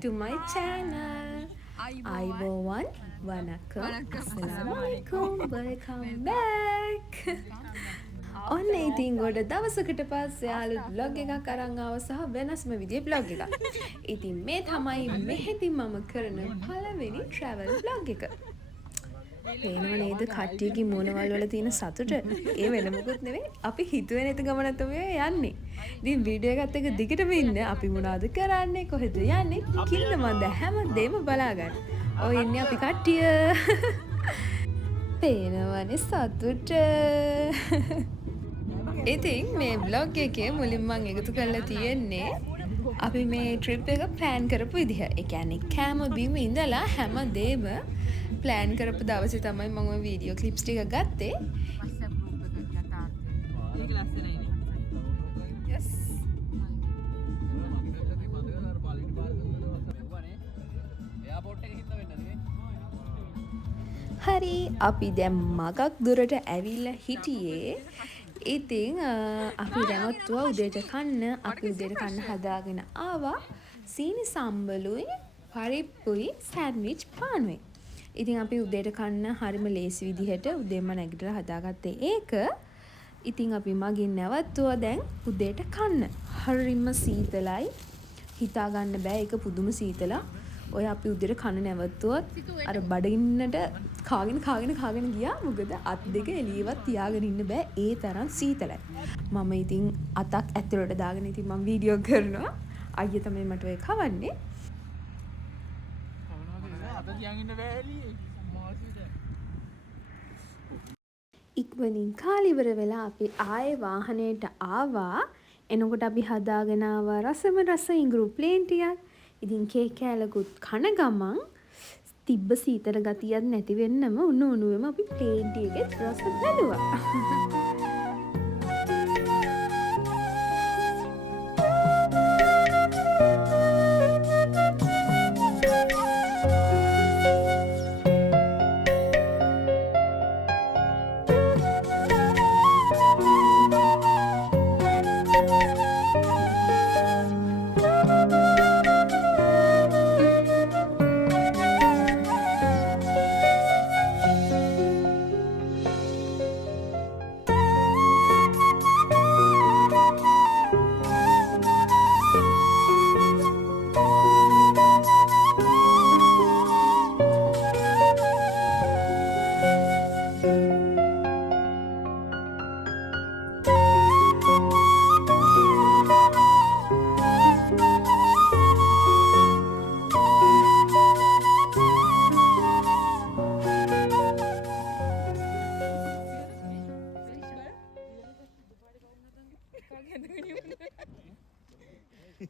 to my channel. Ayubowan, Wanakkam, Assalamualaikum, welcome back. ඔන්න ඉතින් ගොඩ දවසකට පස්සේ ආලුත් vlog එකක් අරන් ආව සහ වෙනස්ම විදිහේ vlog එකක්. ඉතින් මේ තමයි මෙහෙදි මම කරන පළවෙනි travel vlog එක. පේනව නේද කට්ටියගේ මොනවල් වල තියෙන සතුට? ඒ වෙන මොකුත් නෙවෙයි. අපි හිතුවේ නැති ගමන තමයි යන්නේ. ඉතින් වීඩියෝ එකත් එක්ක දිගටම ඉන්න. අපි මොනවද කරන්නේ? කොහෙද යන්නේ? කිල්ල මන්ද හැමදේම බලාගන්න. ඔය ඉන්නේ අපි කට්ටිය. පේනවනේ සතුට. ඉතින් මේ vlog එකේ මුලින්ම මම එකතු කරලා තියෙන්නේ අපි මේ trip එක plan කරපු විදිහ. ඒ කියන්නේ කැම බිම ඉඳලා හැමදේම plan කරපු දවසේ තමයි මම ওই වීඩියෝ ක්ලිප්ස් ටික ගත්තේ. WhatsApp group එක යථාර්ථය. ඒක ලස්සනයිනේ. Yes. හරි අපි දැන් මගක් දුරට ඇවිල්ලා හිටියේ. ඉතින් අපි දැනත්තුවා උදේට කන්න අපි උදේට කන්න හදාගෙන ආවා සීනි සම්බලුයි පරිප්පුයි සෑන්ඩ්විච් පානුයි. ඉතින් අපි උදේට කන්න හරිම ලේසි විදිහට උදේම නැගිටලා හදාගත්තේ ඒක. ඉතින් අපි මගින් නැවතුවා දැන් උදේට කන්න. හරිම සීතලයි. හිතා ගන්න බෑ ඒක පුදුම සීතලක්. ඔය අපි උදේට කන්න නැවතුවත් අර බඩගින්නට කාගෙන ගියා. මොකද අත් දෙක එළියවත් තියාගෙන ඉන්න බෑ ඒ තරම් සීතලයි. මම ඉතින් අතක් ඇතුළට දාගෙන ඉතින් මම වීඩියෝ කරනවා. අයියා තමයි මට ඔය කවන්නේ. ඉක්මනින් කාලිවර වෙලා අපි ආයේ වාහනේට ආවා. එනකොට අපි හදාගෙන ආවා රසම රස ඉඟුරු ප්ලේන් ටිකක්. ඉතින් කේක් කෑල්ලකුත් කන ගමන් තිබ්බ සීතල ගතියක් නැති වෙන්නම උණු උණුවේම අපි ප්ලේන් ටිකේ රස බැලුවා.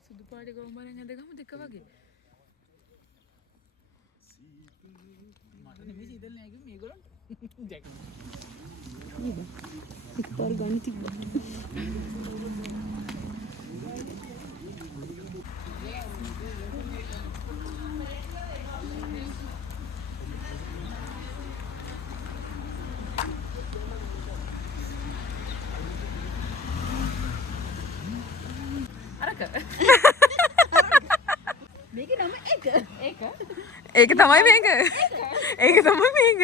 සුදු පාට ගොම්බරෙන් ඇඳගමු දෙක වගේ. මට නෙමෙයි සීතල නෑ කිව්වේ මේගොල්ලෝ. ජැකට්. නේද? ඉක්පාර ගන්න තිබ්බා. ඒක තමයි මේක. ඒක තමයි මේක.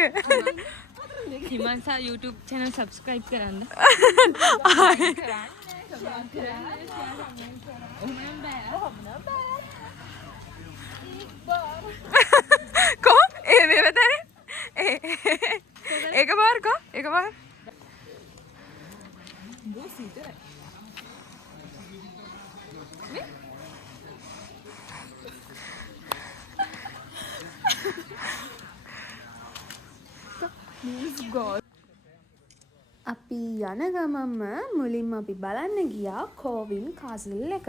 හිමන්සා YouTube channel subscribe කරන්න. කො ඒ මේ වෙතනේ. ඒක බාර කො ඒක බාර. බොසීතරයි. අපි යන ගමන්ම මුලින්ම අපි බලන්න ගියා කෝවින් කාසල් එක.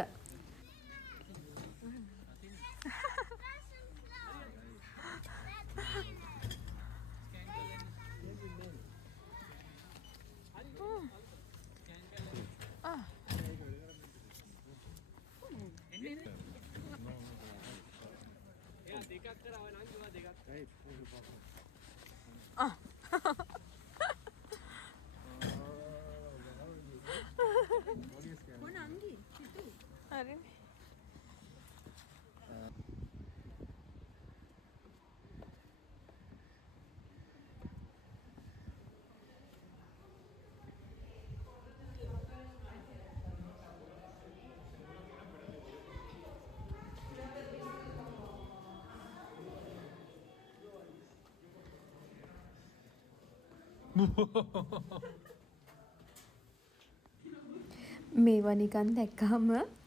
මේවා නිකන් දැක්කම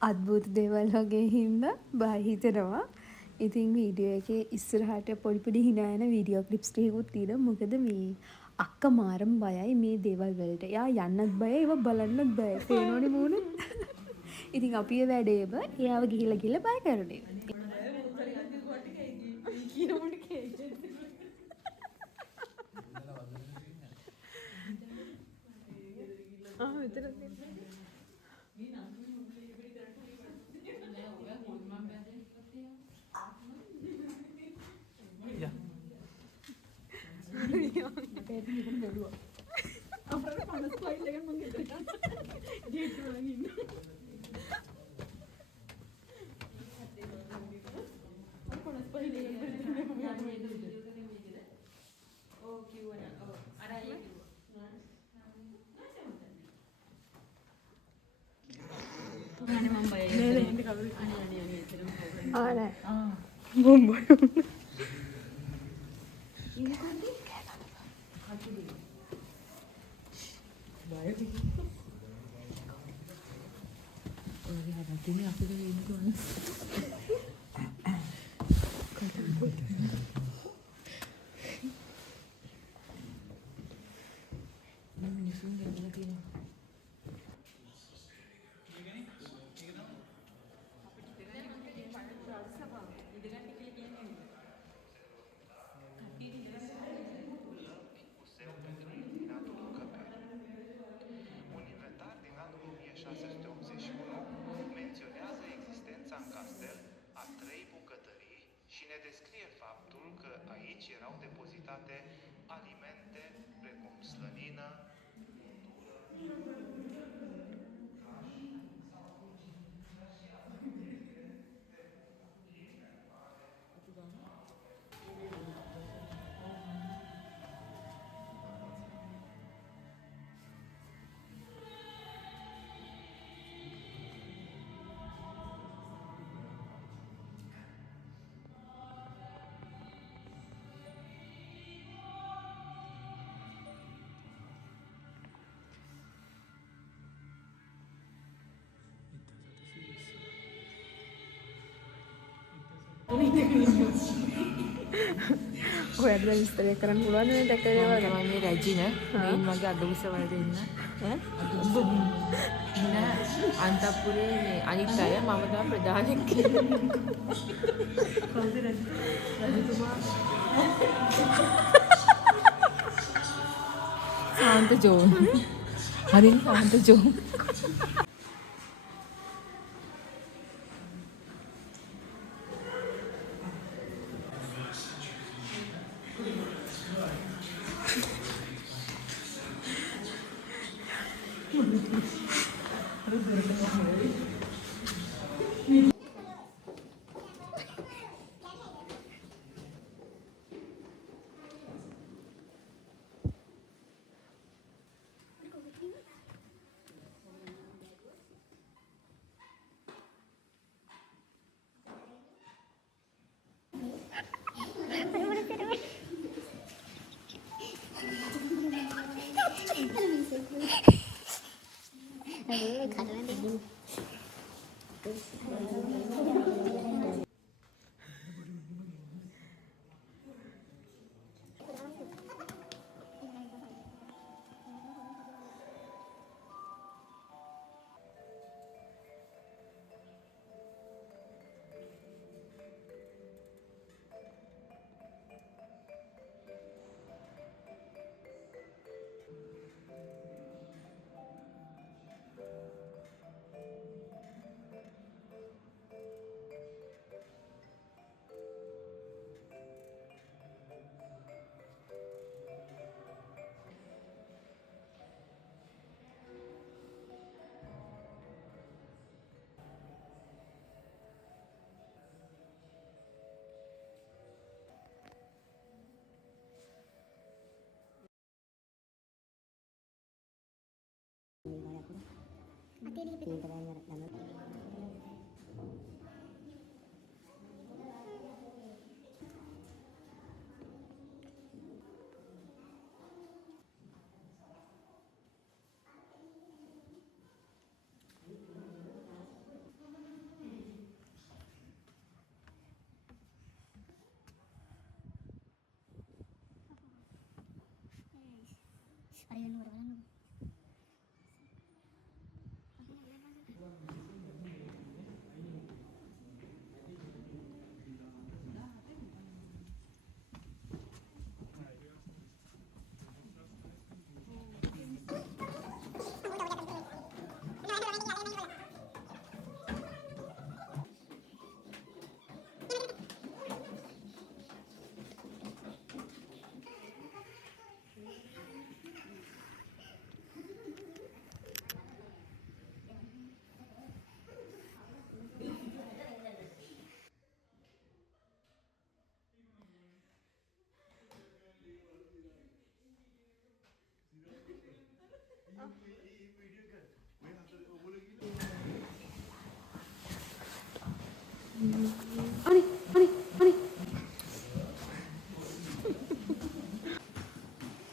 අද්භූත දේවල් වගේ හින්දා බය හිතෙනවා. ඉතින් වීඩියෝ එකේ ඉස්සරහට පොඩි පොඩි hina යන වීඩියෝ ක්ලිප්ස් ටිකකුත් තියෙනවා. මොකද මේ අක්කා මාරම බයයි මේ දේවල් වලට. එයා යන්නත් බයයි, ඒවා බලන්නත් බයයි. පේනවනේ මූණ. ඉතින් අපි ඒ වැඩේම එයාව ගිහිල්ලා බය කරන්නේ. Un inventar din anul 1681 menționează existența în castel a 3 bucătării și ne descrie faptul că aici erau depozitate alimente precum slănină, ඔයාලට දැන් විස්තරය කරන්න පුළුවන් නේ දැකලා මම තමයි මේ රැජින මේන් මගේ අගවිස වල දෙන්න නෑ අන්තපුරේ මේ අනිත් අය මම තමයි ප්‍රධානෙක් කවුද රජතුමා සාන්ත ජෝන් හරින් සාන්ත ජෝන්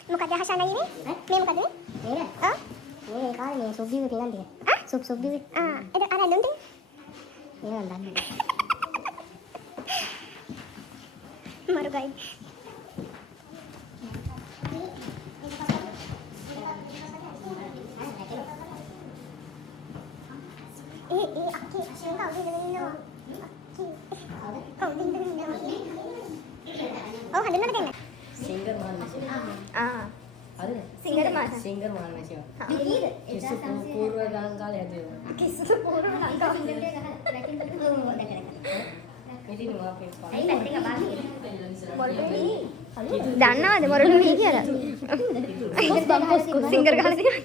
මොකද හෂාන අයියේ මේ මොකද මේ ආ මේ කාලේ මේ සුබ්බි එක ගන්නේ ආ සුබ්බි ආ ඒක අර ලොන්දේ ඒක ලන්නේ මරු ගයි ඒ අක්කේ ශෙන්ගා උදේ ඉන්නවා කවුද ඉන්නවා ඔව් හඳුනන්න දෙන්න सिंगर मारने से ආ अरे සිංගර් මාස सिंगर मारने से දෙවිද किसी को पूर्व गंगा ले दो කිස්සු පොර ලංකාව इतनी वहां पे ඇයි බැටරි එක බාන්නේ දන්නවද මොරළු වී කියලා සිංගර් ගහලා තියෙනවා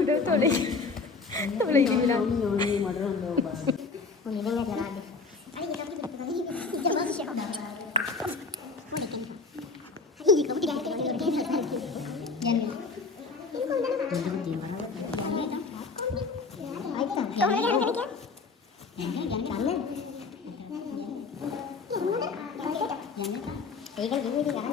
udah toleh toleh bilang ini dengar lagi ada kita pergi tadi jam apa sih boleh kan ini kamu tidak ada jangan ini kau dah nak tunggu di mana ayo kan kau lagi nak kerja jangan ini kan gini kan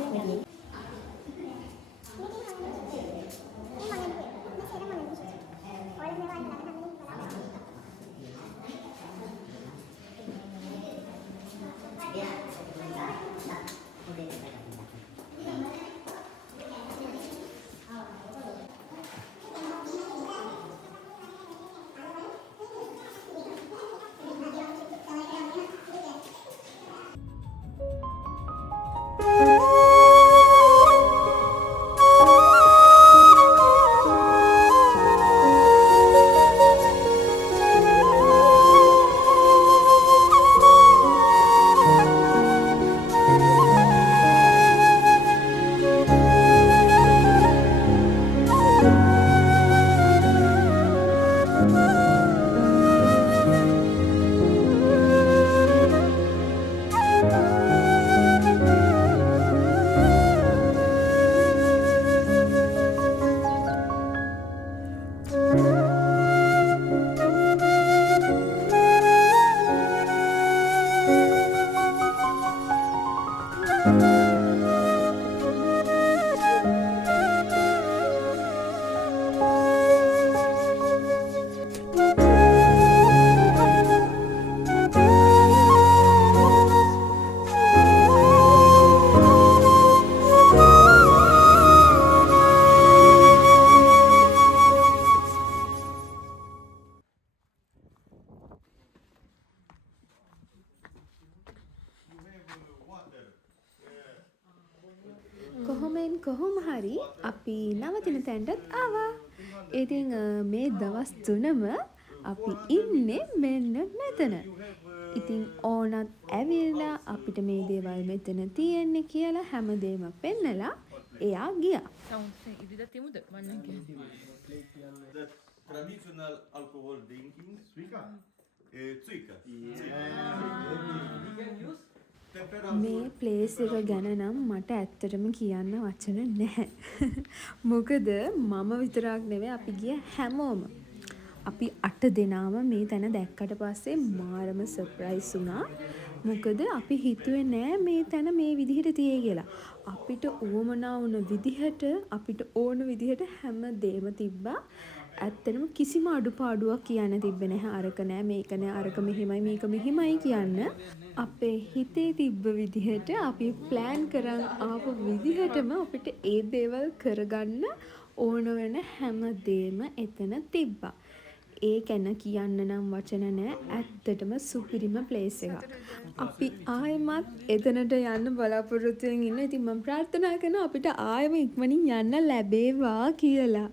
කොහොම හරි අපි නවතින තැනටත් ආවා. ඉතින් මේ දවස් 3ම අපි ඉන්නේ මෙන්න මෙතන. ඉතින් ඕනත් ඇවිල්ලා අපිට මේ දේවල් මෙතන තියෙන්නේ කියලා හැමදේම පෙන්නලා එයා ගියා. ඉදිරියට තියමුද මම කියන්නේ The traditional alcohol drinking Suika. Suika. මේ ප්ලේස් එක ගැන නම් මට ඇත්තටම කියන්න වචන නැහැ. මොකද මම විතරක් නෙවෙයි අපි ගිය හැමෝම. අපි 8 දෙනාම මේ තැන දැක්කට පස්සේ මාරම සර්ප්‍රයිස් වුණා. මොකද අපි හිතුවේ නෑ මේ තැන මේ විදිහට තියෙයි කියලා. අපිට උවමනා වුණ විදිහට අපිට ඕන විදිහට හැම දේම තිබ්බා. ඇත්තටම කිසිම අඩුපාඩුවක් කියන්න තිබ්බේ නැහැ. අරක නෑ මේක නෑ අරක මෙහෙමයි මේක මෙහෙමයි කියන්න. අපේ හිතේ තිබ්බ විදිහට අපි ප්ලෑන් කරන් ආපු විදිහටම අපිට ඒ දේවල් කරගන්න ඕන වෙන හැම දේම එතන තිබ්බා. ඒ ගැන කියන්න නම් වචන නෑ. ඇත්තටම සුපිරිම ප්ලේස් එකක්. අපි ආයෙමත් එතනට යන්න බලාපොරොත්තුවෙන් ඉන්න. ඉතින් මම ප්‍රාර්ථනා කරනවා අපිට ආයෙම ඉක්මනින් යන්න ලැබේවා කියලා.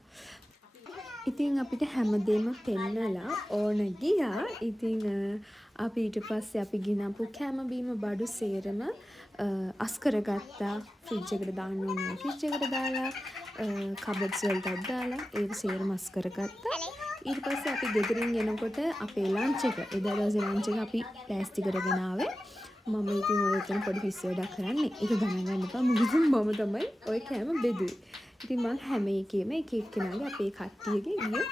ඉතින් අපිට හැමදේම පෙන්නලා ඕන ගියා. ඉතින් අපි ඊට පස්සේ අපි ගෙනපු කැම බීම බඩු සේරම අස් කරගත්තා. ෆ්‍රිජ් එකට දාන්න ඕනේ ෆ්‍රිජ් එකට දාලා කබඩ්ස් වලට දාලා ඒක සේරම අස් කරගත්තා. ඊට පස්සේ අපි ගෙදරින් එනකොට අපේ ලන්ච් එක එදා දවසේ ලන්ච් එක අපි ප්ලාස්ටික් කරගෙන ආවේ. මම ඉතින් ඔය එතන පොඩි පිස්සු වැඩක් කරන්නේ. ඒක ගණන් ගන්න එපා. මොකද මම තමයි ඔය කෑම බෙදුවේ. ඉතින් මම හැම එකේම එක එක්කෙනාගේ අපේ කට්ටියගේ ගිය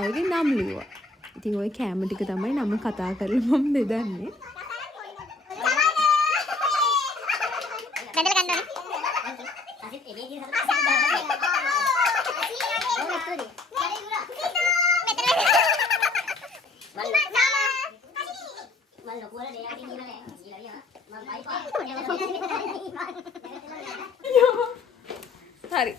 අයගේ නම් ලිව්වා. ඉතින් ওই කෑම ටික තමයි නම කතා කරලා මම බෙදන්නේ. බැඳලා ගන්න ඕනේ. හරි.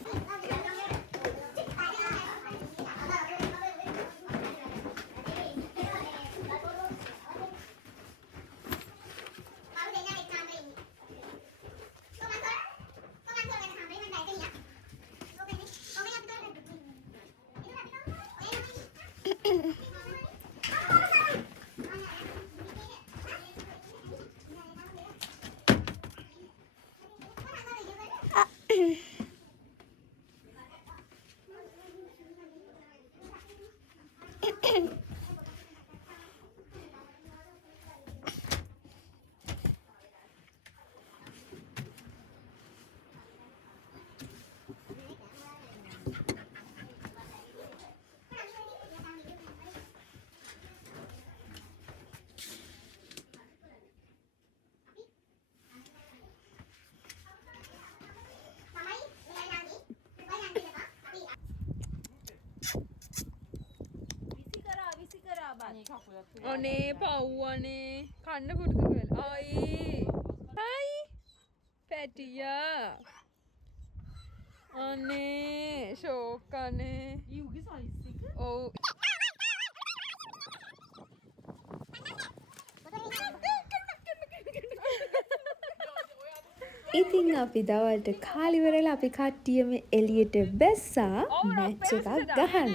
අනේ පව්වනේ කන්න පුරුදු වෙලා. අයි පැටියා අනේ ෂෝක් අනේ ඊුගේ සයිස් එක. ඔව් ඉතින් අපි දවල්ට කාලි වෙරලා අපි කට්ටියම එළියට බැස්සා මැච් එකක් ගහන්න.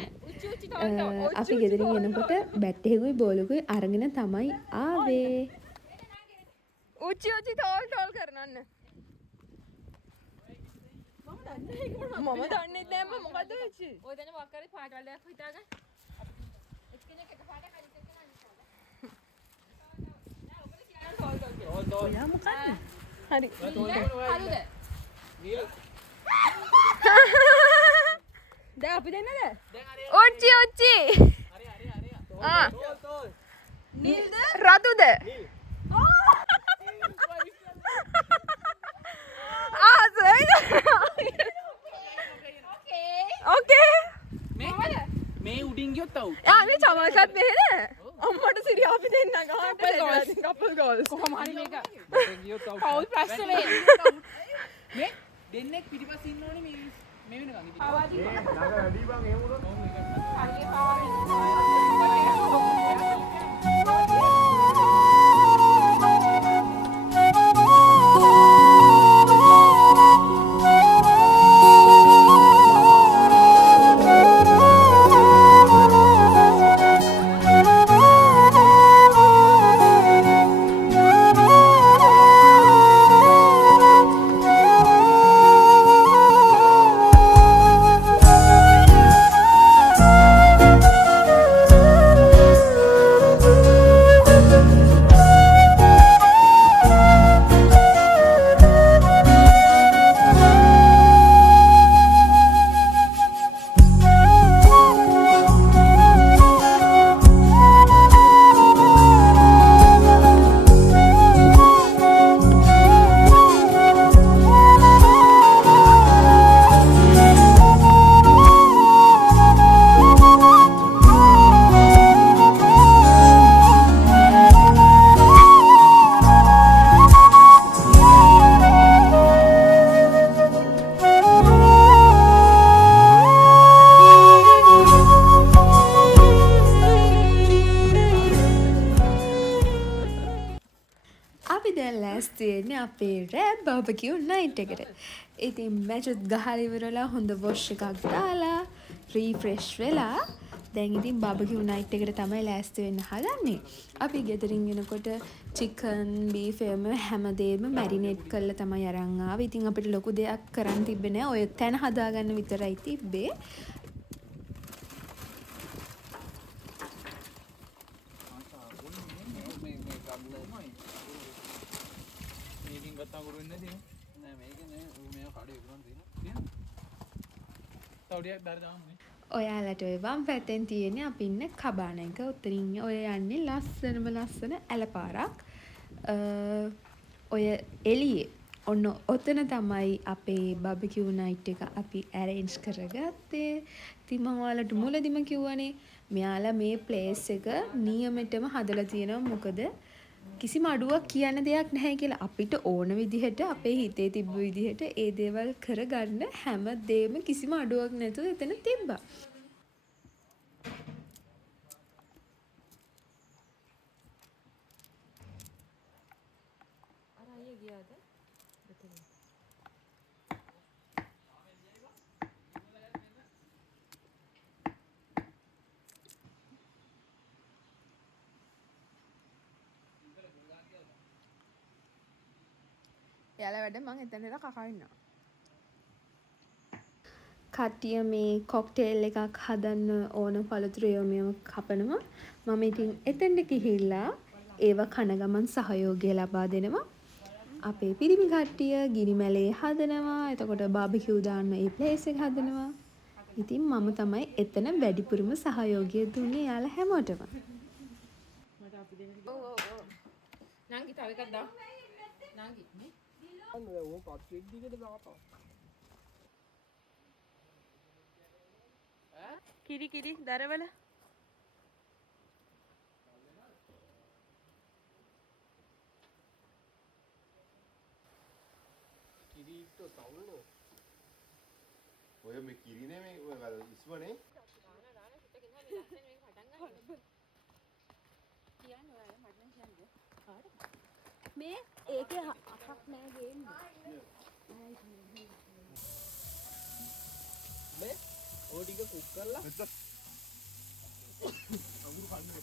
අපි ගෙදරින් එනකොට බැට් එකකුයි බෝලකුයි අරගෙන තමයි ආවේ. උචි තෝල් කරනන්න. මම දන්නේ නැහැ මොකද වෙච්චි. ඔය දැන් වක් කරේ පාට වලක් හිතාගන්න. එක්කෙනෙක් එක පාටක් අනිත් එක්කෙනා අනිත් පාට. ඔයා මොකක්ද? හරි. හරිද? දැන් අපි දෙන්නද? ඔච්චි. ආ. නිල්ද? රතුද? නිල්. ආ සයි. ඕකේ. මේ උඩින් ගියොත් අවුට්. ආ මේ චමල්කත් නේද? අම්මට සිරි අපි දෙන්න ගහන්න කපල් ගෝල්ස්. කොහොම හරි මේක. ගියොත් අවුට්. පවුල් ප්‍රශ්න වේ. මේ දෙන්නෙක් පිටිපස්ස ඉන්න ඕනේ මේ වෙනකන් ඉතින්. වැඩි බං එහෙම උනොත් හරිය පාවා. අපි දැන් ලෑස්ති වෙන්නේ අපේ රෑ බාබකියු නයිට් එකට. ඉතින් මැචුත් ගහලා ඉවරලා හොඳ වොෂ් එකක් දාලා රීෆ්‍රෙෂ් වෙලා දැන් ඉතින් බාබකියු නයිට් එකට තමයි ලෑස්ති වෙන්න හදන්නේ. අපි ගෙදරින් එනකොට චිකන්, බීෆ් හැමදේම මැරිනේට් කරලා තමයි අරන් ආවේ. ඉතින් අපිට ලොකු දෙයක් කරන්න තිබ්බේ නෑ. ඔය තැන හදාගන්න විතරයි තිබ්බේ. මේකින් ගත්තා කරු වෙන්නේ නැති නෑ මේක නේ මේ කඩේ විකුණන් තියෙන තව ටිකක් දාලා දාමුනේ ඔයාලට ඔය වම් පැත්තෙන් තියෙන්නේ අපි ඉන්න කබාන එක. උතරින් ඔය යන්නේ ලස්සනම ලස්සන ඇලපාරක්. ඔය එළියේ ඔන්න ඔතන තමයි අපේ බබකියු නයිට් එක අපි ඇරේන්ජ් කරගත්තේ. ඉතින් මම ඔයාලට මුලදිම කිව්වනේ මෙයාලා මේ ප්ලේස් එක නියමෙටම හදලා තියෙනවා. මොකද කිසිම අඩුවක් කියන්න දෙයක් නැහැ කියලා. අපිට ඕන විදිහට අපේ හිතේ තිබ්බ විදිහට ඒ දේවල් කරගන්න හැම දෙයක්ම කිසිම අඩුවක් නැතුව එතන තිබ්බා. එයාලා වැඩ මං එතන ඉඳලා කකා ඉන්නවා. කට්ටිය මේ කොක්ටේල් එකක් හදන්න ඕන පළතුරු යොමියම කපනවා. මම ඉතින් එතෙන්ට ගිහිල්ලා ඒව කන ගමන් සහයෝගය ලබා දෙනවා. අපේ පිරිමි කට්ටිය ගිනි මැලේ හදනවා. එතකොට බාබකියු දාන්න ඒ ප්ලේස් එක හදනවා. ඉතින් මම තමයි එතන වැඩිපුරම සහයෝගය දුන්නේ යාලා හැමෝටම. නංගි තව එකක් දාන්න. නංගි නේ ඕ පත්වෙක් දිගට දාපන්. කිරි කිරි දරවල කිරිට්ටෝ තවුල්නෝ. ඔය මේ කිරි නෙමෙයි ඔය ඉස්මනේ. මේ ඒකේ අපක් නෑ ගේන්නේ. මේ ඔය ටික කුක් කරලා අඟුරු කන්නේ.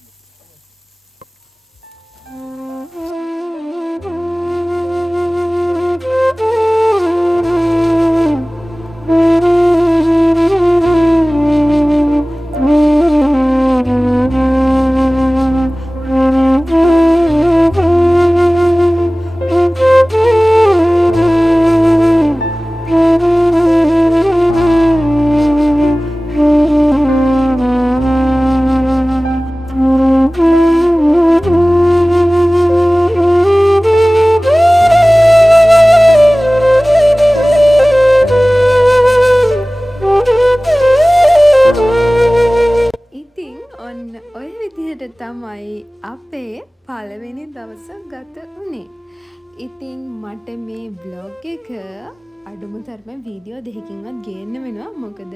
තමයි අපේ පළවෙනි දවස ගත වුණේ. ඉතින් මට මේ බ්ලොග් එක අඩුම තරමේ වීඩියෝ දෙකකින්වත් ගේන්න වෙනවා. මොකද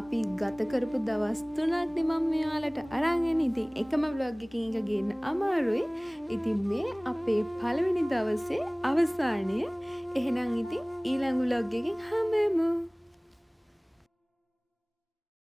අපි ගත කරපු දවස් 3ක් මම මෙයාලට අරන් එන්නේ. ඉතින් එකම බ්ලොග් එකකින් එක ගේන්න අමාරුයි. ඉතින් මේ අපේ පළවෙනි දවසේ අවසානය. එහෙනම් ඉතින් ඊළඟ බ්ලොග් එකකින් හම්බෙමු.